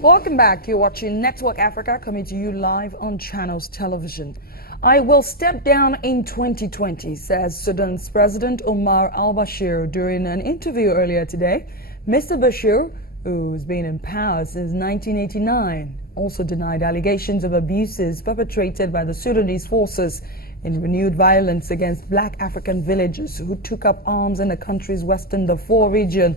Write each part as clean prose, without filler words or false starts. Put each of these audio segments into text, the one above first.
Welcome back. You're watching Network Africa, coming to you live on Channels Television. I will step down in 2020, says Sudan's President Omar al-Bashir during an interview earlier today. Mr. Bashir, who's been in power since 1989, also denied allegations of abuses perpetrated by the Sudanese forces in renewed violence against black African villagers who took up arms in the country's western Darfur region.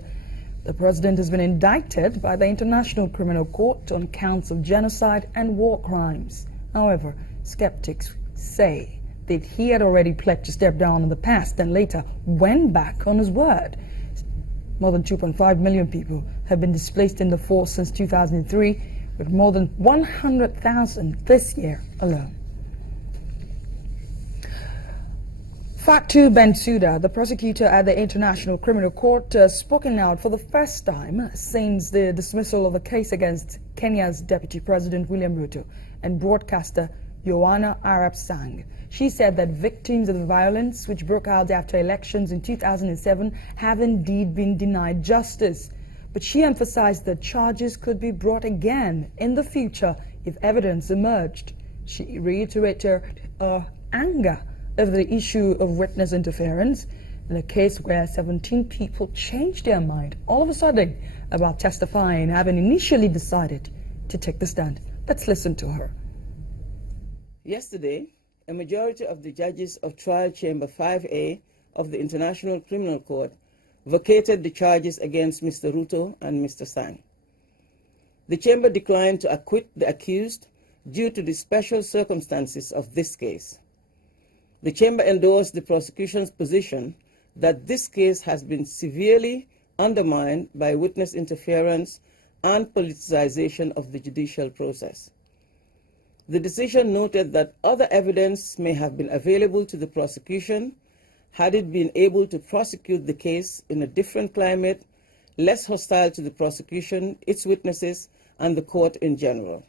The president has been indicted by the International Criminal Court on counts of genocide and war crimes. However, skeptics say that he had already pledged to step down in the past and later went back on his word. More than 2.5 million people have been displaced in Darfur since 2003, with more than 100,000 this year alone. Fatu Bensouda, the prosecutor at the International Criminal Court, spoken out for the first time since the dismissal of a case against Kenya's Deputy President William Ruto and broadcaster Joanna Arab Sang. She said that victims of the violence which broke out after elections in 2007 have indeed been denied justice. But she emphasized that charges could be brought again in the future if evidence emerged. She reiterated her anger over the issue of witness interference in a case where 17 people changed their mind all of a sudden about testifying, having initially decided to take the stand. Let's listen to her. Yesterday, a majority of the judges of Trial Chamber 5A of the International Criminal Court vacated the charges against Mr. Ruto and Mr. Sang. The chamber declined to acquit the accused due to the special circumstances of this case. The chamber endorsed the prosecution's position that this case has been severely undermined by witness interference and politicization of the judicial process. The decision noted that other evidence may have been available to the prosecution had it been able to prosecute the case in a different climate, less hostile to the prosecution, its witnesses, and the court in general.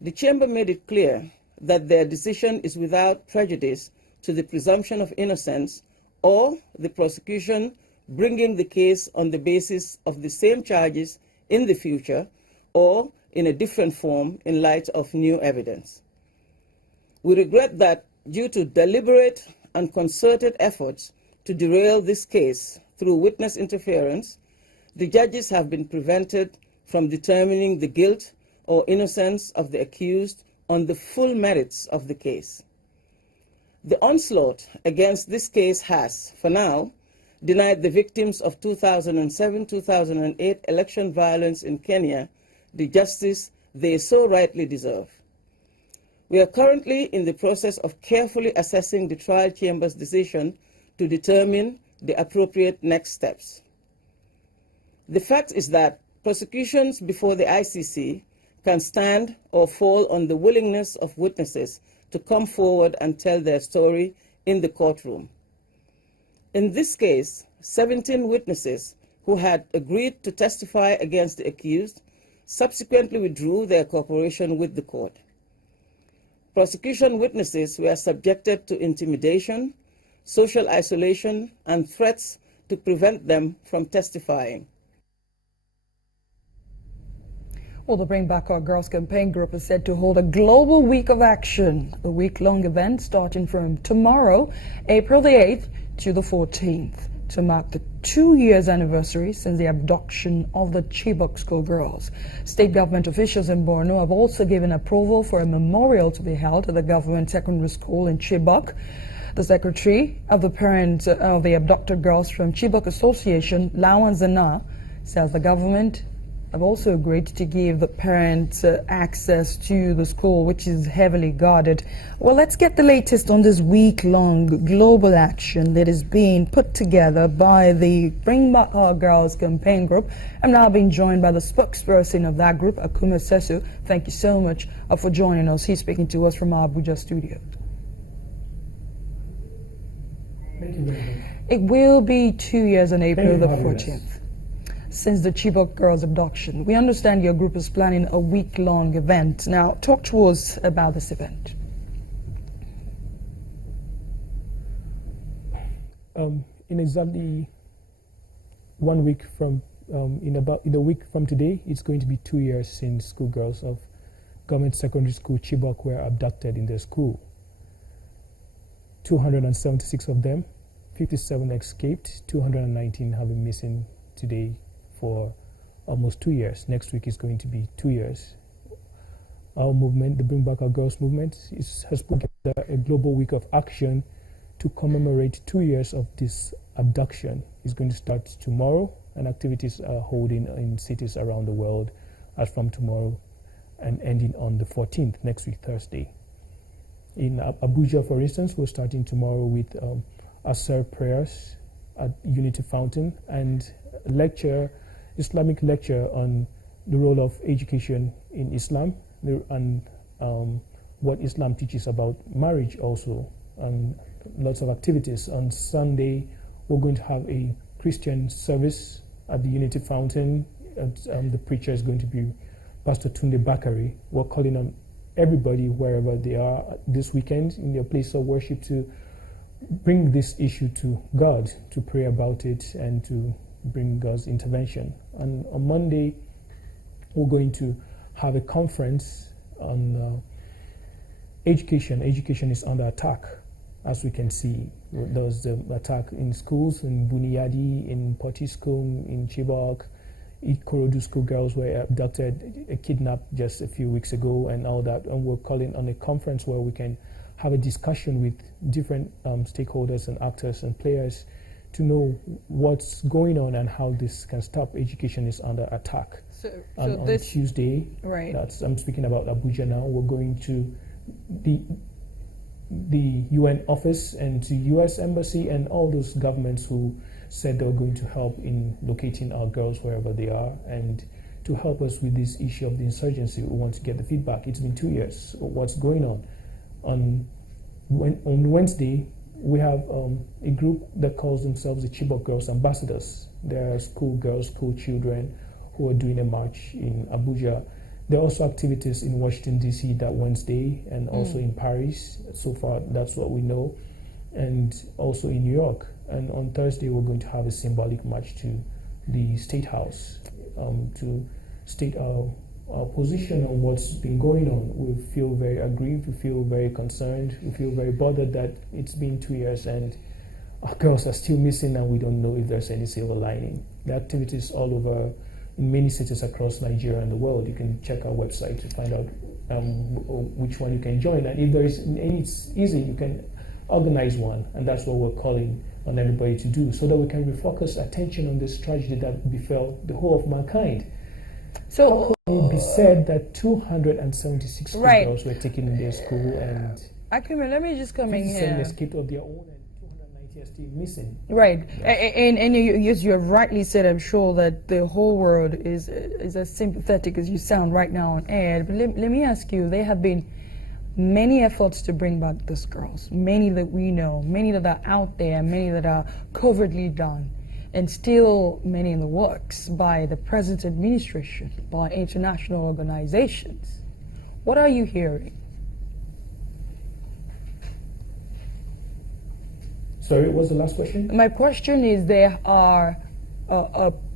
The chamber made it clear that their decision is without prejudice to the presumption of innocence or the prosecution bringing the case on the basis of the same charges in the future or in a different form in light of new evidence. We regret that due to deliberate and concerted efforts to derail this case through witness interference, the judges have been prevented from determining the guilt or innocence of the accused on the full merits of the case. The onslaught against this case has, for now, denied the victims of 2007-2008 election violence in Kenya the justice they so rightly deserve. We are currently in the process of carefully assessing the trial chamber's decision to determine the appropriate next steps. The fact is that prosecutions before the ICC can stand or fall on the willingness of witnesses to come forward and tell their story in the courtroom. In this case, 17 witnesses who had agreed to testify against the accused subsequently withdrew their cooperation with the court. Prosecution witnesses were subjected to intimidation, social isolation, and threats to prevent them from testifying. Well, the Bring Back Our Girls campaign group is set to hold a global week of action, a week-long event starting from tomorrow, April the 8th to the 14th, to mark the 2-year anniversary since the abduction of the Chibok schoolgirls. State government officials in Borno have also given approval for a memorial to be held at the government secondary school in Chibok. The secretary of the parents of the abducted girls from Chibok Association, Lawan Zana, says the government have also agreed to give the parents access to the school, which is heavily guarded. Well, let's get the latest on this week-long global action that is being put together by the Bring Back Our Girls campaign group. I'm now being joined by the spokesperson of that group, Akuma Sesu. Thank you so much for joining us. He's speaking to us from our Abuja studio. Thank you very much. It will be 2 years on April the 14th. Since the Chibok girls' abduction. We understand your group is planning a week-long event. Now, talk to us about this event. In exactly 1 week from in a week from today, it's going to be 2 years since schoolgirls of government secondary school Chibok were abducted in their school. 276 of them, 57 escaped, 219 have been missing today for almost 2 years. Next week is going to be 2 years. Our movement, the Bring Back Our Girls movement, has put together a global week of action to commemorate 2 years of this abduction. It's going to start tomorrow, and activities are holding in cities around the world as from tomorrow and ending on the 14th, next week, Thursday. In Abuja, for instance, we're starting tomorrow with Asr prayers at Unity Fountain and Islamic lecture on the role of education in Islam and what Islam teaches about marriage also, and lots of activities. On Sunday, we're going to have a Christian service at the Unity Fountain. The preacher is going to be Pastor Tunde Bakari. We're calling on everybody, wherever they are this weekend, in their place of worship, to bring this issue to God, to pray about it, and to bring God's intervention. And on Monday, we're going to have a conference on education. Education is under attack, as we can see. There's the attack in schools, in Buniyadi, in Potiskum, in Chibok. Ikorodu schoolgirls were abducted, kidnapped just a few weeks ago, and all that. And we're calling on a conference where we can have a discussion with different stakeholders and actors and players to know what's going on and how this can stop. Education is under attack. So on this Tuesday, right. I'm speaking about Abuja now. We're going to the UN office and to US embassy and all those governments who said they were going to help in locating our girls wherever they are, and to help us with this issue of the insurgency. We want to get the feedback. It's been 2 years. What's going on? On Wednesday, we have a group that calls themselves the Chibok Girls Ambassadors. There are school girls, school children who are doing a march in Abuja. There are also activities in Washington, D.C. that Wednesday, and also in Paris. So far, that's what we know. And also in New York. And on Thursday, we're going to have a symbolic march to the State House to state our position on what's been going on. We feel very aggrieved, we feel very concerned, we feel very bothered that it's been 2 years and our girls are still missing, and we don't know if there's any silver lining. The activities all over in many cities across Nigeria and the world. You can check our website to find out which one you can join. And if there is any, it's easy, you can organize one, and that's what we're calling on everybody to do, so that we can refocus attention on this tragedy that befell the whole of mankind. So it will be said that 276 girls were taken in their school, and Akime, let me just come in 57 here. escaped of their own, and 290 are still missing. Right, and you have rightly said, I'm sure, that the whole world is as sympathetic as you sound right now on air. But let me ask you, there have been many efforts to bring back these girls, many that we know, many that are out there, many that are covertly done, and still many in the works by the present administration, by international organizations. What are you hearing? Sorry, what was the last question? My question is, there are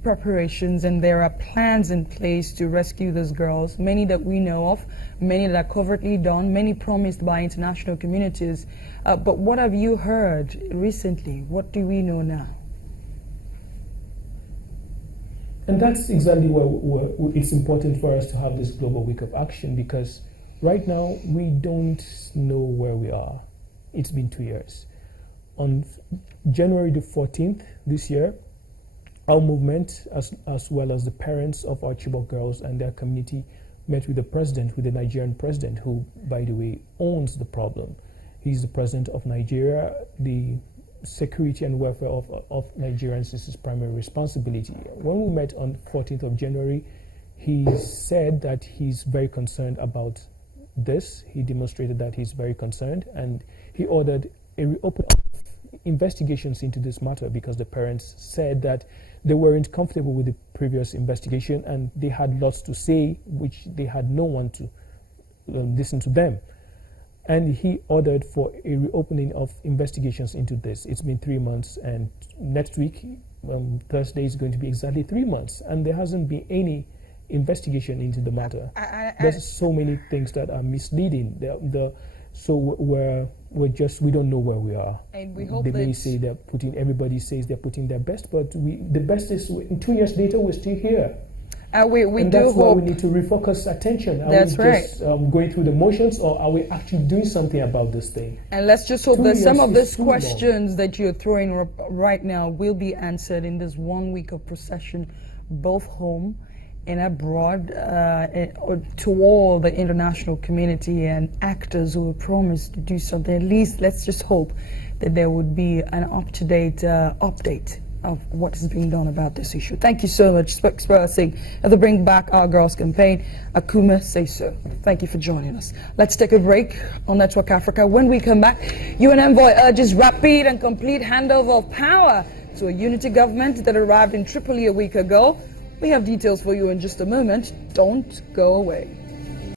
preparations and there are plans in place to rescue those girls, many that we know of, many that are covertly done, many promised by international communities. But what have you heard recently? What do we know now? And that's exactly why it's important for us to have this global week of action, because right now we don't know where we are. It's been 2 years. On January the 14th this year, our movement, as well as the parents of our Chibok girls and their community, met with the president, with the Nigerian president, who, by the way, owns the problem. He's the president of Nigeria. The security and welfare of Nigerians is his primary responsibility. When we met on 14th of January, he said that he's very concerned about this. He demonstrated that he's very concerned, and he ordered a reopening of investigations into this matter, because the parents said that they weren't comfortable with the previous investigation and they had lots to say, which they had no one to listen to them. And he ordered for a reopening of investigations into this. It's been 3 months, and next week Thursday is going to be exactly 3 months, and there hasn't been any investigation into the matter. There's so many things that are misleading. So we don't know where we are. And we hope they may that say everybody says they're putting their best, but the best is 2 years later we're still here. We and do that's why hope we need to refocus attention. Are that's we just going through the motions, or are we actually doing something about this thing? And let's just hope 2 that some years of these is too questions that you're throwing right now will be answered in this 1 week of procession, both home and abroad, to all the international community and actors who have promised to do something. At least let's just hope that there would be an up-to-date update of what is being done about this issue. Thank you so much, spokesperson of the Bring Back Our Girls campaign, Akuma Seso. Thank you for joining us. Let's take a break on Network Africa. When we come back, UN envoy urges rapid and complete handover of power to a unity government that arrived in Tripoli a week ago. We have details for you in just a moment. Don't go away.